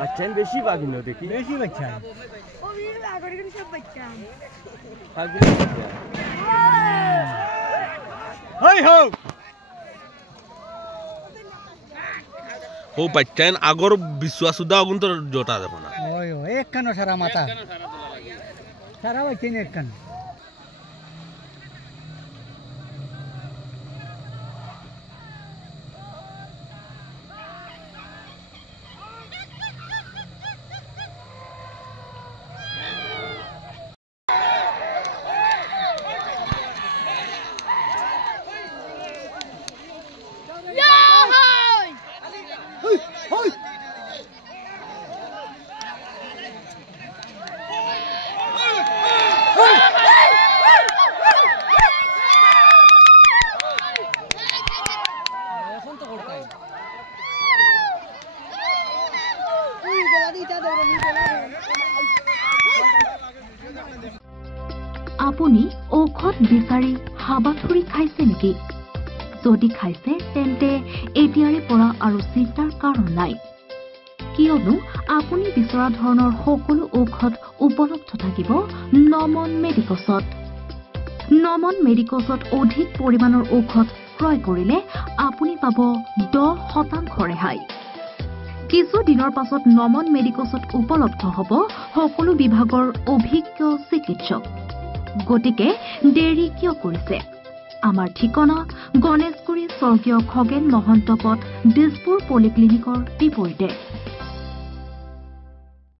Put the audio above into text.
বাচ্চা বেশি বাগিনো দেখি বেশি বাচ্চা ও বাচ্চান আগর বিশ্বাস সুদা আগুন তো জোটা দেখো না ওই এক কান সারা মাথা সারা বাচ্চা এক কান আপুনি ঔষধ বিচাৰি হাবাথুৰি খাইছে নেকি যদি খাইছে তেন্তে এতিয়াৰে পৰা আৰু চিন্তাৰ কাৰণ নাই কিয়নো আপুনি বিচৰা ধৰণৰ সকলো ঔষধ উপলব্ধ থাকিব নমন মেডিকছত নমন মেডিকছত অধিক পৰিমাণৰ ঔষধ ক্ৰয় কৰিলে আপুনি পাব 10% ৰেহাই কিছু দিনৰ পাছত নমন মেডিকছত উপলব্ধ হ'ব সকলো বিভাগৰ অভিজ্ঞ চিকিৎসক গতিকে দেৰি কিয় কৰিছে আমাৰ ঠিকনা গণেশগুৰি স্বৰ্গীয় খগেন মহন্ত পথ দিছপুৰ পলিক্লিনিকৰ বিপৰীতে